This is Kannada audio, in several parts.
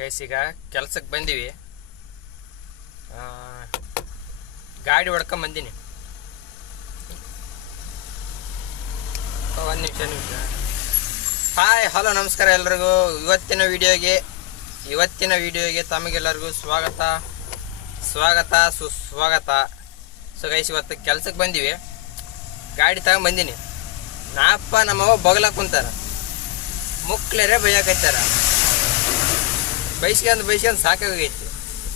ಗೈಸ್ ಈಗ ಕೆಲ್ಸಕ್ಕೆ ಬಂದೀವಿ. ಗಾಡಿ ಹೊಡ್ಕೊಂಡ್ ಬಂದೀನಿ. ಒಂದು ನಿಮಿಷ ನಿಮಿಷ. ಹಾಯ್ ಹಲೋ ನಮಸ್ಕಾರ ಎಲ್ರಿಗೂ. ಇವತ್ತಿನ ವಿಡಿಯೋಗೆ ಇವತ್ತಿನ ವಿಡಿಯೋಗೆ ತಮಗೆಲ್ಲರಿಗೂ ಸ್ವಾಗತ. ಸ್ವಾಗತ, ಸುಸ್ವಾಗತ. ಸೊ ಗೈಸ್ ಇವತ್ತು ಕೆಲ್ಸಕ್ಕೆ ಬಂದೀವಿ. ಗಾಡಿ ತಗೊಂಡ್ ಬಂದೀನಿ. ನಾಪ್ಪ ನಮ್ಮವ್ವ ಬಗಲ ಕುಂತಾರ. ಮುಕ್ಳರೆ ಬೈಯಾಕತ್ತಾರ. ಬೈಸ್ಕೊಂಡ್ ಬೈಸ್ಕೊಂಡು ಸಾಕಾಗೈತಿ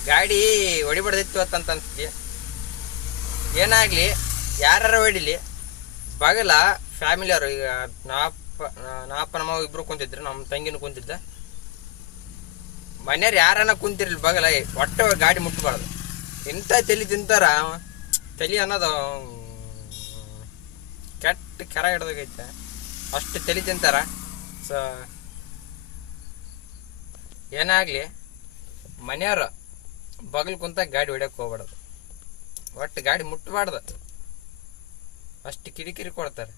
ಗಾಡಿ ಹೊಡಿಬಾರ್ದಿತ್ತು ಅಂತ ಏನಾಗಲಿ ಯಾರು ಹೊಡಿಲಿ, ಬಗಲ ಫ್ಯಾಮಿಲಿ ಅವರು, ಈಗ ನಾಪ ನಾಪ ನಮ್ಮ ಇಬ್ಬರು ಕುಂತಿದ್ರು ನಮ್ಮ ತಂಗಿನೂ ಕುಂತಿದ್ದ. ಮನೆಯವ್ರು ಯಾರನ್ನ ಕುಂತಿರ್ಲಿ ಬಗಲ, ಒಟ್ಟ ಗಾಡಿ ಮುಟ್ಬಾರ್ದು. ಇಂಥ ತಲೆ ತಿಂತಾರ ತಲೆ ಅನ್ನೋದು, ಕೆಟ್ಟ ಕೆರ ಹಿಡ್ದಾಗೈತೆ. ಅಷ್ಟು ತಲೆ ತಿಂತಾರ. ಸೊ ಏನಾಗ್ಲಿ ಮನೆಯವ್ರು ಬಗಲ್ ಕುಂತ ಗಾಡಿ ಹೊಡ್ಯಕ್ ಹೋಗ್ಬಾರ್ದು. ಒಟ್ಟು ಗಾಡಿ ಮುಟ್ಟಬಾರ್ದು ಅಷ್ಟು ಕಿರಿಕಿರಿ ಕೊಡ್ತಾರೆ.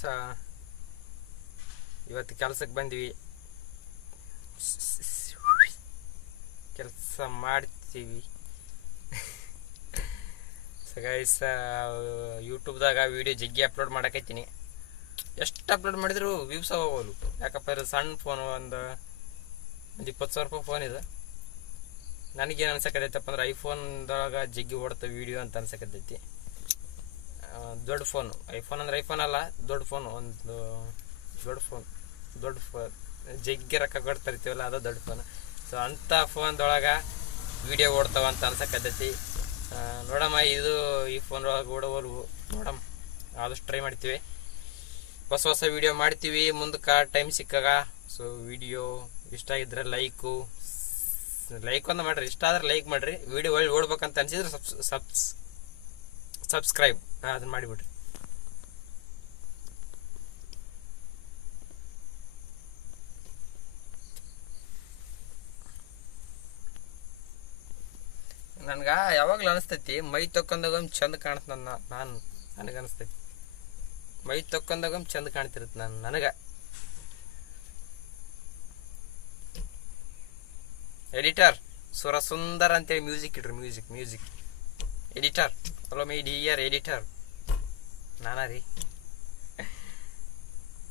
ಸ, ಇವತ್ತು ಕೆಲ್ಸಕ್ಕೆ ಬಂದ್ವಿ. ಕೆಲಸ ಮಾಡ್ತೀವಿ. ಸೊ ಗೈಸ್ ಯೂಟ್ಯೂಬ್ದಾಗ ವಿಡಿಯೋ ಜಗ್ಗಿ ಅಪ್ಲೋಡ್ ಮಾಡಕತ್ತೀನಿ. ಎಷ್ಟು ಅಪ್ಲೋಡ್ ಮಾಡಿದ್ರು ವ್ಯೂಸ್ ಹೋಗಲು ಯಾಕಪ್ಪ ಇದು ಸಣ್ಣ ಫೋನು ಒಂದು ಒಂದು ಇಪ್ಪತ್ತು ಸಾವಿರ ರೂಪಾಯಿ ಫೋನ್ ಇದೆ. ನನಗೇನು ಅನ್ಸಕತ್ತೈತಪ್ಪ ಅಂದ್ರೆ ಐಫೋನ್ದಾಗ ಜಗ್ಗಿ ಓಡ್ತವೆ ವಿಡಿಯೋ ಅಂತ ಅನ್ಸಕತ್ತೈತಿ. ದೊಡ್ಡ ಫೋನು ಐಫೋನ್ ಅಂದ್ರೆ ಐಫೋನ್ ಅಲ್ಲ, ದೊಡ್ಡ ಫೋನ್ ಒಂದು ದೊಡ್ಡ ಫೋನ್ ದೊಡ್ಡ ಫೋನ್ ಜಗ್ಗಿ ರೊಕ್ಕ ಕೊಡ್ತಿರ್ತೀವಲ್ಲ, ಅದು ದೊಡ್ಡ ಫೋನ್ ಸೊ ಅಂಥ ಫೋನ್ದೊಳಗೆ ವಿಡಿಯೋ ಓಡ್ತಾವ ಅಂತ ಅನ್ಸಕತ್ತೈತಿ. ನೋಡಮ್ಮ, ಇದು ಈ ಫೋನ್ ಒಳಗೆ ಓಡೋವಲ್ವು ನೋಡಮ್ಮ, ಆದಷ್ಟು ಟ್ರೈ ಮಾಡ್ತೀವಿ. ಹೊಸ ಹೊಸ ವಿಡಿಯೋ ಮಾಡ್ತೀವಿ. ಮುಂದಕ್ಕೆ ಟೈಮ್ ಸಿಕ್ಕಾಗ. ಸೊ ವಿಡಿಯೋ ಇಷ್ಟ ಆಗಿದ್ರೆ ಲೈಕು ಲೈಕ್ ಒಂದು ಮಾಡ್ರಿ. ಇಷ್ಟ ಆದ್ರೆ ಲೈಕ್ ಮಾಡ್ರಿ. ವಿಡಿಯೋ ಒಳ್ಳೆ ಓಡ್ಬೇಕಂತ ಅನ್ಸಿದ್ರೆ ಸಬ್ಸ್ ಸಬ್ಸ್ ಸಬ್ಸ್ಕ್ರೈಬ್ ಅದನ್ನ ಮಾಡಿಬಿಡ್ರಿ. ನನ್ಗ ಯಾವಾಗ್ಲೂ ಅನಿಸ್ತೈತಿ, ಮೈ ತಕ್ಕೊಂಡಾಗ ಚಂದ ಕಾಣತ್ ನಾನು ನನಗೆ ಮೈ ತಕ್ಕೊಂಡಾಗ ಚಂದ ಕಾಣ್ತಿರತ್ತೆ ನಾನು ನನಗ. ಎಡಿಟರ್ ಸ್ವರ ಸುಂದರ ಅಂತೇಳಿ ಮ್ಯೂಸಿಕ್ ಇಡ್ರಿ music music. Editor hello my dear editor. ನಾನಾ ರೀ?